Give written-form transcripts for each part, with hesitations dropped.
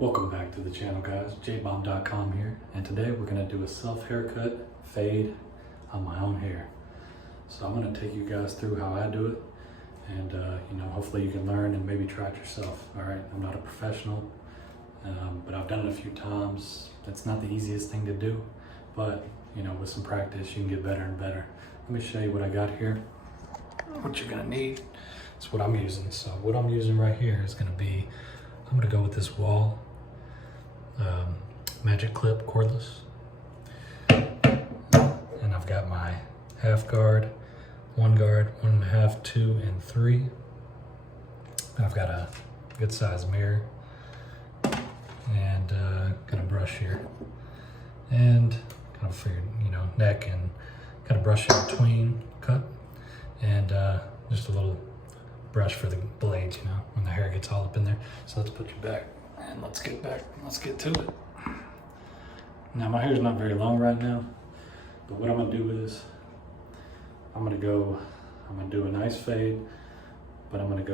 Welcome back to the channel, guys. jbomb.com here, and today we're going to do a self haircut fade on my own hair. So I'm going to take you guys through how I do it, and hopefully you can learn and maybe try it yourself. All right, I'm not a professional, but I've done it a few times. It's not the easiest thing to do, but with some practice you can get better and better. Let me show you what I got here. What you're going to need is what I'm using. So what I'm using right here is going to be, I'm going to go with this Wahl magic clip cordless, and I've got my half guard, 1.5, 2, and 3. And I've got a good size mirror, and got a brush here, and kind of for your neck, and got a brush in between cut, and just a little brush for the blades, when the hair gets all up in there. So let's put you back, and let's get to it. Now my hair's not very long right now, but what I'm gonna do is I'm gonna do a nice fade, but I'm gonna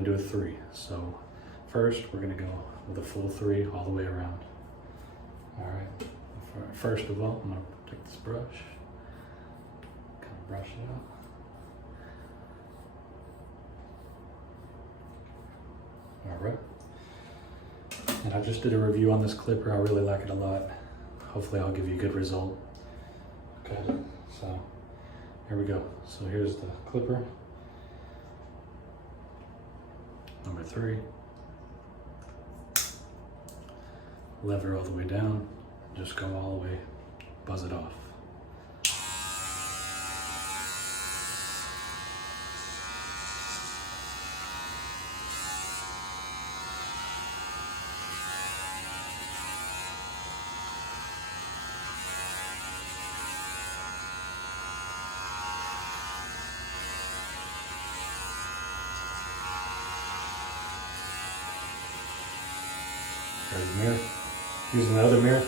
do a 3. So first we're gonna go with a full 3 all the way around. All right, first of all, I'm gonna take this brush, kind of brush it out. All right, and I just did a review on this clipper. I really like it a lot. Hopefully I'll give you a good result. Okay, so here we go. So here's the clipper, number 3. Lever all the way down, just go all the way, buzz it off. There's the mirror. Using the other mirror.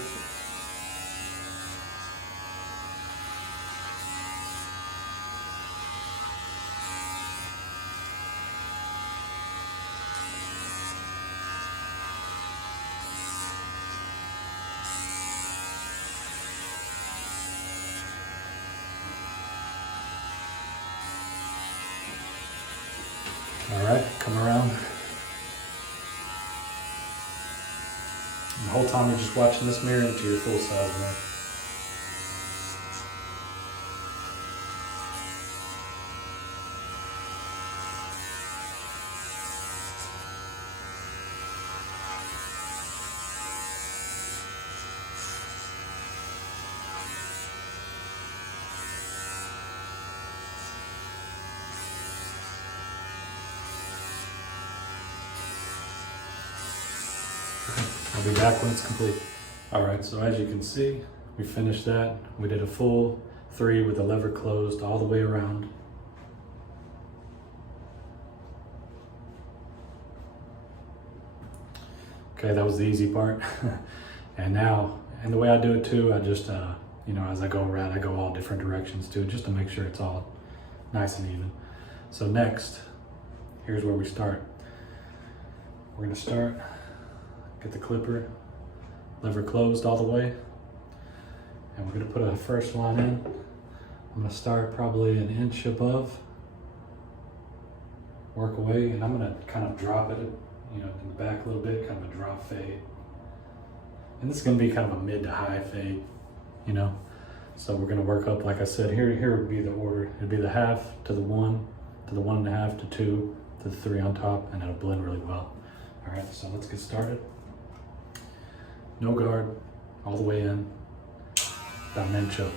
All right, come around. And the whole time you're just watching this mirror into your full size mirror. I'll be back when it's complete. All right, so as you can see, we finished that. We did a full 3 with the lever closed all the way around. Okay, that was the easy part. And the way I do it too, I just, as I go around, I go all different directions too, just to make sure it's all nice and even. So next, here's where we start. We're gonna start, get the clipper, lever closed all the way, and we're gonna put a first line in. I'm gonna start probably an inch above, work away, and I'm gonna kind of drop it, in the back a little bit, kind of a drop fade. And this is gonna be kind of a mid to high fade, So we're gonna work up, like I said, here would be the order. It'd be the half to the 1, to the 1.5, to 2, to the 3 on top, and it'll blend really well. All right, so let's get started. No guard, all the way in, about an inch up.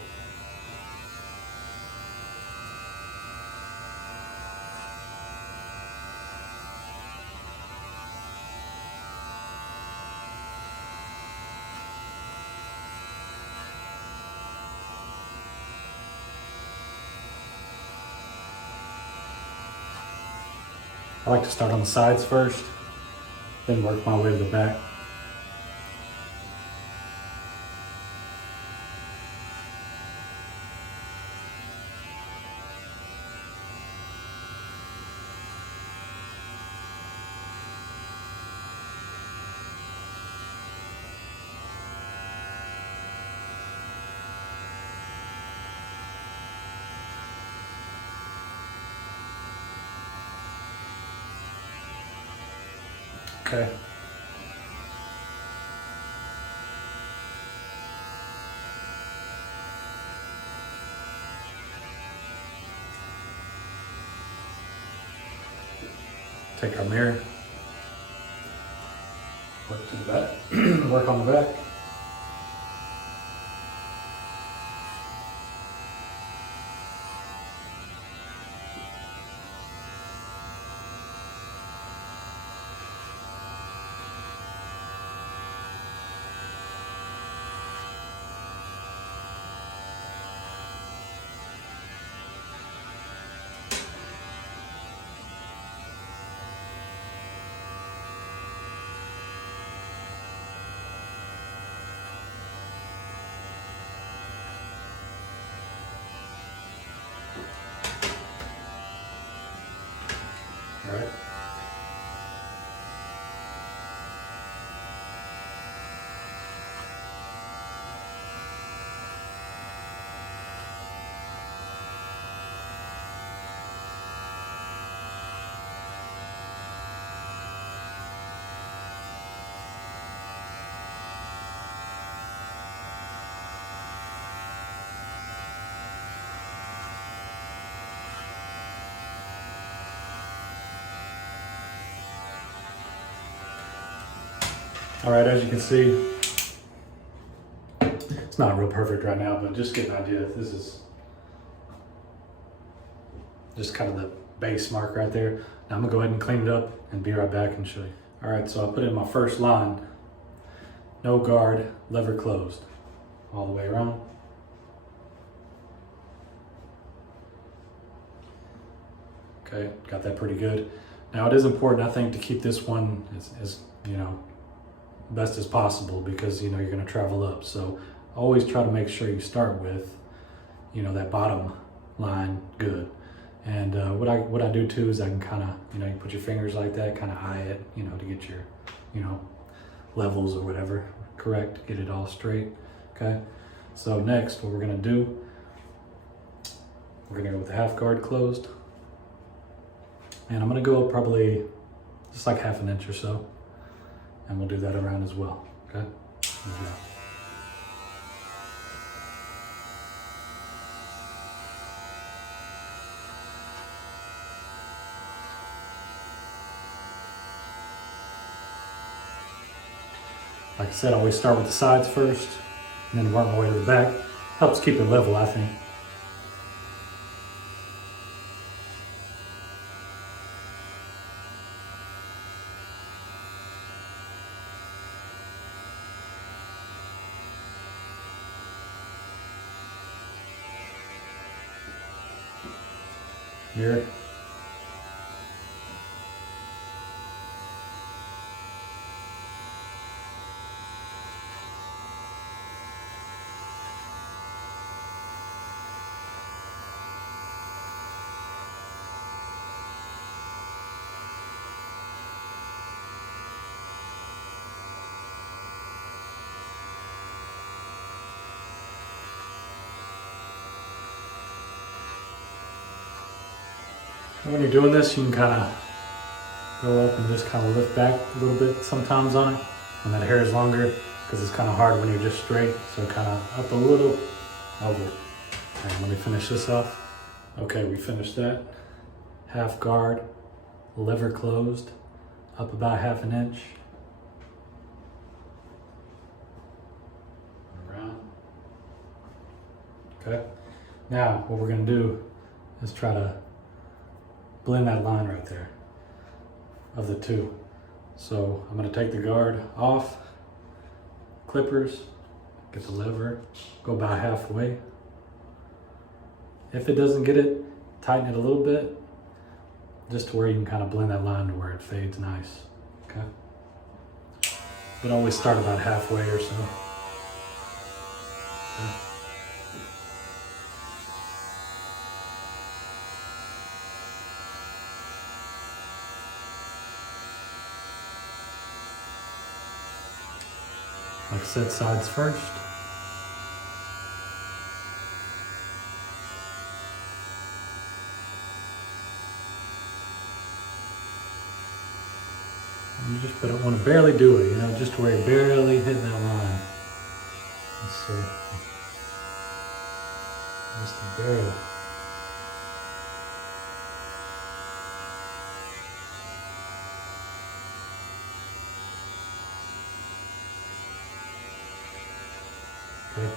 I like to start on the sides first, then work my way to the back. Okay. Take our mirror, work to the back, work on the back. All right. All right, as you can see, it's not real perfect right now, but just get an idea. This is just kind of the base mark right there. Now I'm gonna go ahead and clean it up and be right back and show you. All right, so I put in my first line. No guard, lever closed. All the way around. Okay, got that pretty good. Now it is important, I think, to keep this one as you know, best as possible, because you know you're going to travel up. So always try to make sure you start with, you know, that bottom line good. And what I do too is I can kind of, you know, you put your fingers like that, kind of eye it, you know, to get your, you know, levels or whatever correct, get it all straight. Okay. So next, what we're going to do, we're going to go with the half guard closed. And I'm going to go up probably just like 1/2 inch or so. And we'll do that around as well, okay? Like I said, I always start with the sides first, and then work my way to the back. Helps keep it level, I think. Mirror. And when you're doing this, you can kind of go up and just kind of lift back a little bit sometimes on it when that hair is longer, because it's kind of hard when you're just straight. So kind of up a little, over. And let me finish this off. Okay, we finished that. Half guard, lever closed, up about 1/2 inch. Around. Okay. Now, what we're gonna do is try to blend that line right there of the two. So I'm gonna take the guard off, clippers, get the lever, go about halfway. If it doesn't get it, tighten it a little bit, just to where you can kind of blend that line to where it fades nice, okay? But always start about halfway or so. Okay. Like I said, sides first. And you just but I want to barely do it, you know, just where you're barely hitting that line. Let's see. Just barely. Okay.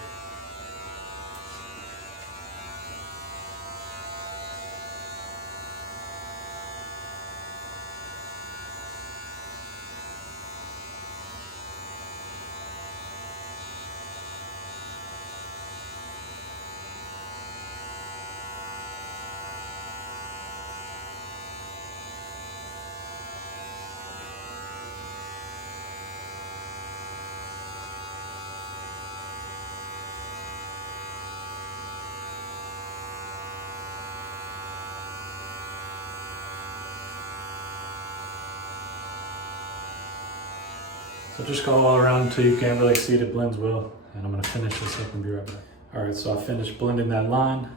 So just go all around until you can't really see it, it blends well. And I'm gonna finish this up and be right back. All right, so I finished blending that line.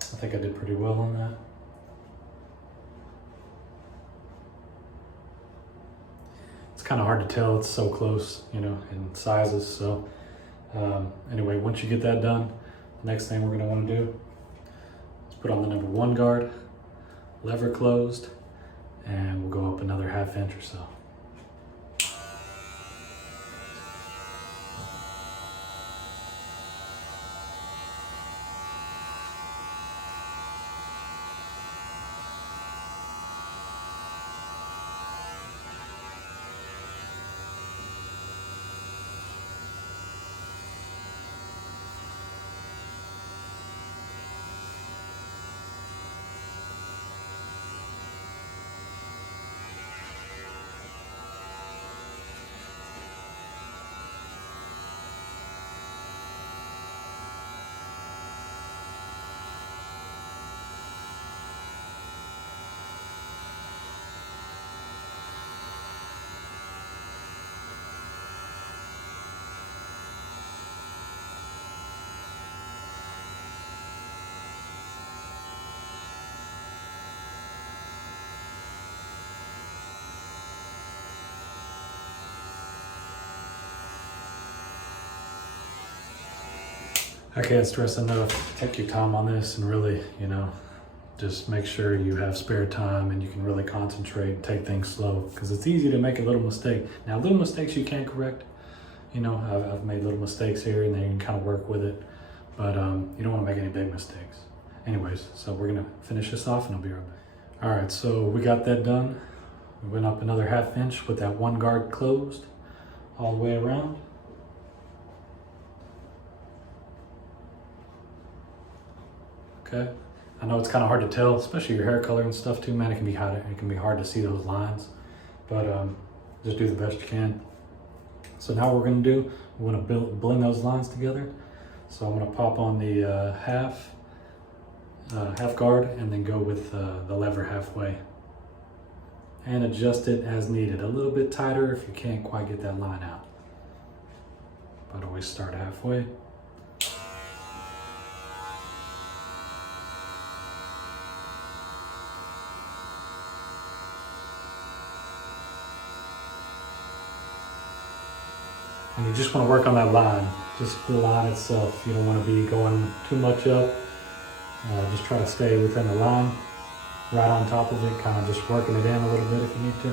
I think I did pretty well on that. It's kind of hard to tell, it's so close, you know, in sizes. So anyway, once you get that done, the next thing we're gonna wanna do is put on the number 1 guard, lever closed, and we'll go up another 1/2 inch or so. I can't stress enough, take your time on this and really, you know, just make sure you have spare time and you can really concentrate and take things slow, because it's easy to make a little mistake. Now, little mistakes you can correct. You know, I've made little mistakes here and then you can kind of work with it, but you don't want to make any big mistakes. Anyways, so we're gonna finish this off and I'll be right back. All right, so we got that done. We went up another 1/2 inch with that 1 guard closed all the way around. Okay, I know it's kind of hard to tell, especially your hair color and stuff too, man. It can be hard to see those lines, but just do the best you can. So now what we're gonna do, we're gonna blend those lines together. So I'm gonna pop on the half guard and then go with the lever halfway and adjust it as needed. A little bit tighter if you can't quite get that line out, but always start halfway. And you just want to work on that line, just the line itself. You don't want to be going too much up. Just try to stay within the line, right on top of it, kind of just working it in a little bit if you need to.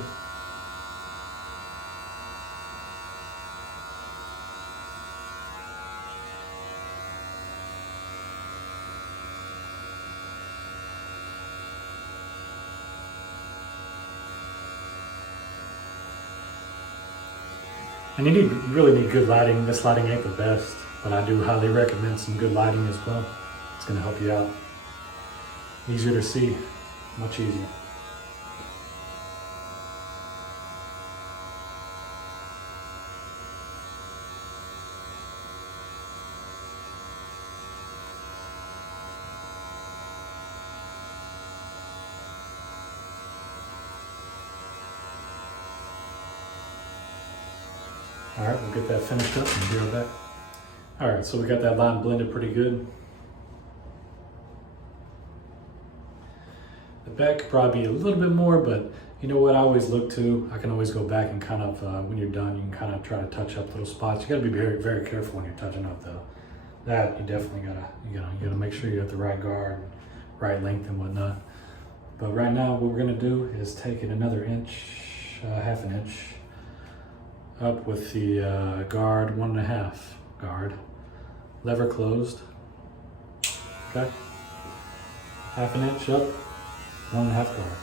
And you really need good lighting. This lighting ain't the best, but I do highly recommend some good lighting as well. It's gonna help you out. Easier to see, much easier. All right, we'll get that finished up and be right back. All right, so we got that line blended pretty good. The The back could probably be a little bit more, but you know what I always look to? I can always go back and kind of, when you're done, you can kind of try to touch up little spots. You gotta be very, very careful when you're touching up though. That, you definitely gotta, you gotta make sure you have the right guard, right length and whatnot. But right now, what we're gonna do is take it another inch, half an inch, up with the guard, 1.5 guard, lever closed, okay? Half an inch up, 1.5 guard.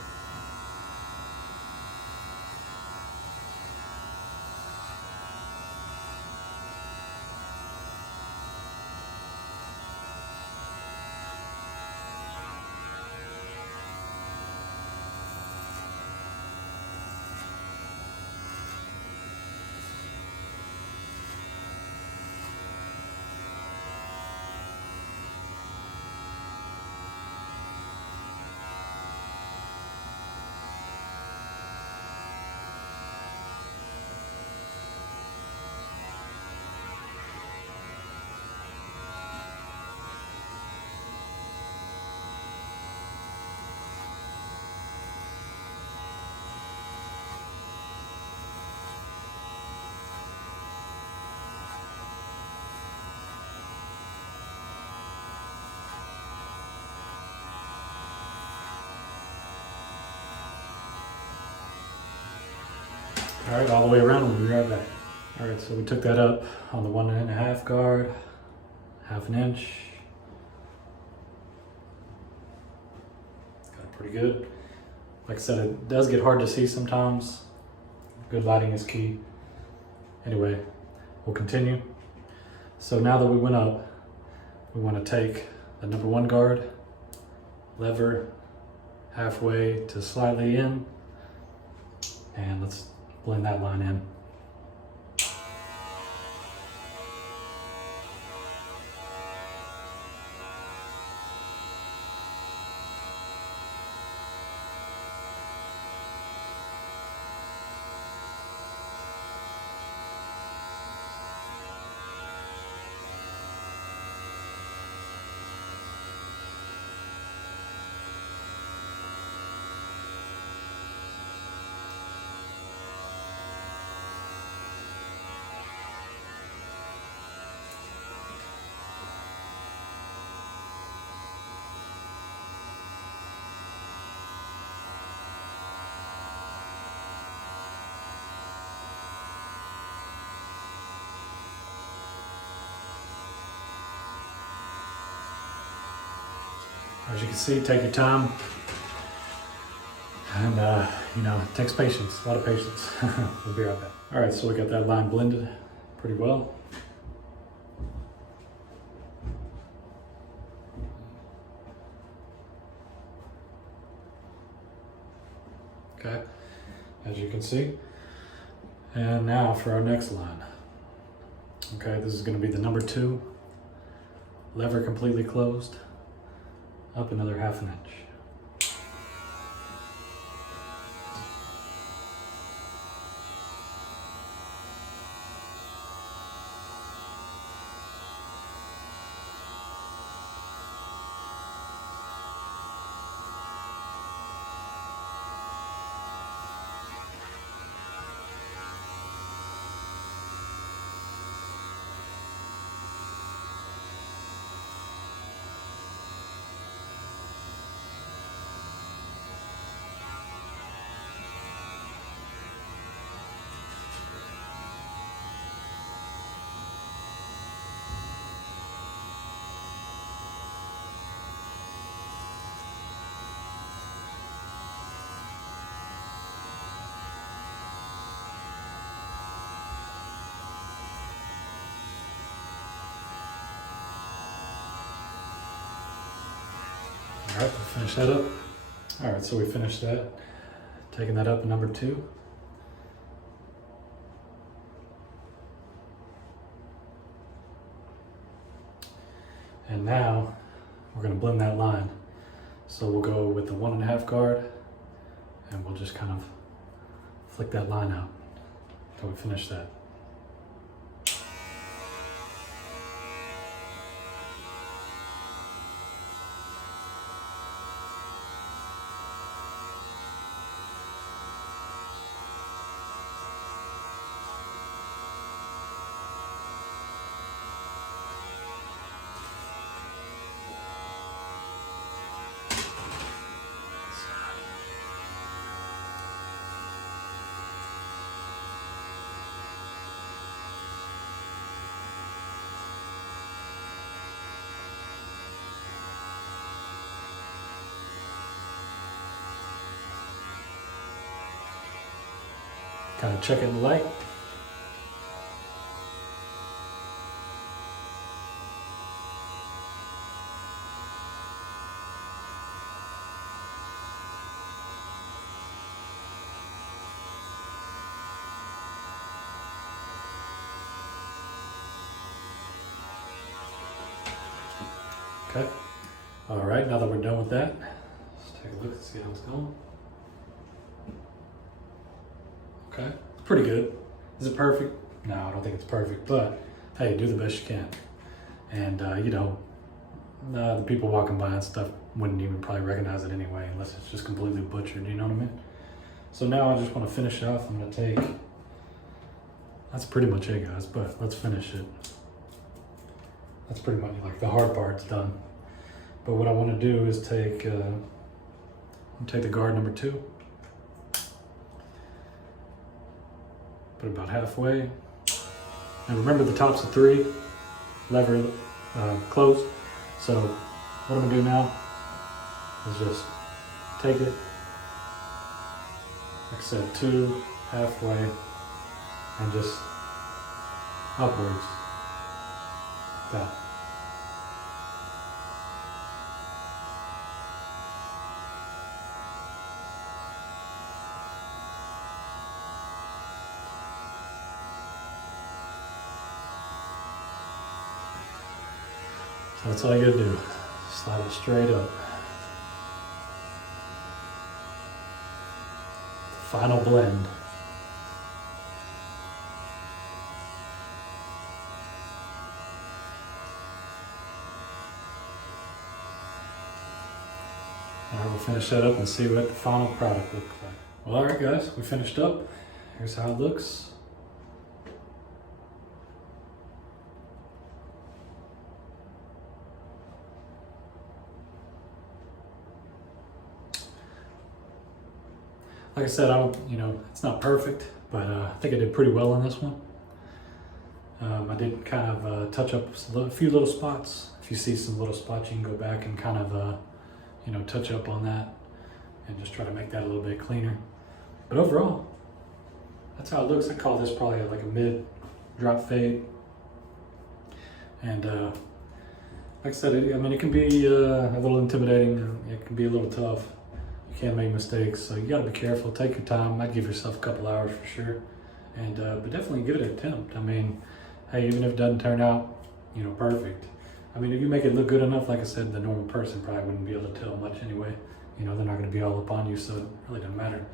All right, all the way around, we'll be right back. All right, so we took that up on the 1.5 guard, half an inch. Got it pretty good. Like I said, it does get hard to see sometimes. Good lighting is key. Anyway, we'll continue. So now that we went up, we want to take the number 1 guard, lever halfway to slightly in, and let's blend that line in. As you can see, take your time, and you know, it takes patience, a lot of patience. We'll be right back. All right, so we got that line blended pretty well. Okay, as you can see. And now for our next line. Okay, this is going to be the number 2, lever completely closed, up another half an inch. All right, we'll finish that up. All right, so we finished that. Taking that up, number 2. And now we're gonna blend that line. So we'll go with the 1.5 guard, and we'll just kind of flick that line out until we finish that. kind of check it in the light. Okay. All right, now that we're done with that, let's take a look and see how it's going. Okay, it's pretty good. Is it perfect? No, I don't think it's perfect, but hey, do the best you can. And you know, the people walking by and stuff wouldn't even probably recognize it anyway, unless it's just completely butchered, you know what I mean? So now I just want to finish off. I'm gonna take, that's pretty much it, guys, but let's finish it. That's pretty much like the hard part's done. But what I want to do is take the guard number 2, put it about halfway, and remember the top's a 3, lever closed. So what I'm gonna do now is just take it, like I said, 2, halfway, and just upwards. That. So that's all you gotta do. Slide it straight up. Final blend. All right, we'll finish that up and see what the final product looks like. Well, all right, guys, we finished up. Here's how it looks. Like I said, it's not perfect, but I think I did pretty well on this one. I did kind of touch up a few little spots. If you see some little spots, you can go back and kind of, touch up on that and just try to make that a little bit cleaner. But overall, that's how it looks. I call this probably like a mid drop fade. And like I said, it can be a little intimidating. It can be a little tough. You can't make mistakes, so you got to be careful. Take your time. Might give yourself a couple hours for sure, and but definitely give it an attempt. I mean, hey, even if it doesn't turn out, perfect. I mean, if you make it look good enough, like I said, the normal person probably wouldn't be able to tell much anyway. They're not going to be all up on you, so it really doesn't matter.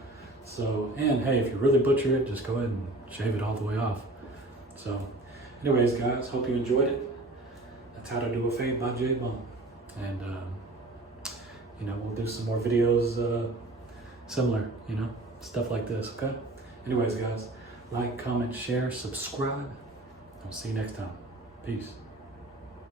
So, and hey, if you really butcher it, just go ahead and shave it all the way off. So, anyways, guys, hope you enjoyed it. That's how to do a fade by J-Bone, and we'll do some more videos similar, stuff like this, okay? Anyways, guys, like, comment, share, subscribe. I'll see you next time. Peace.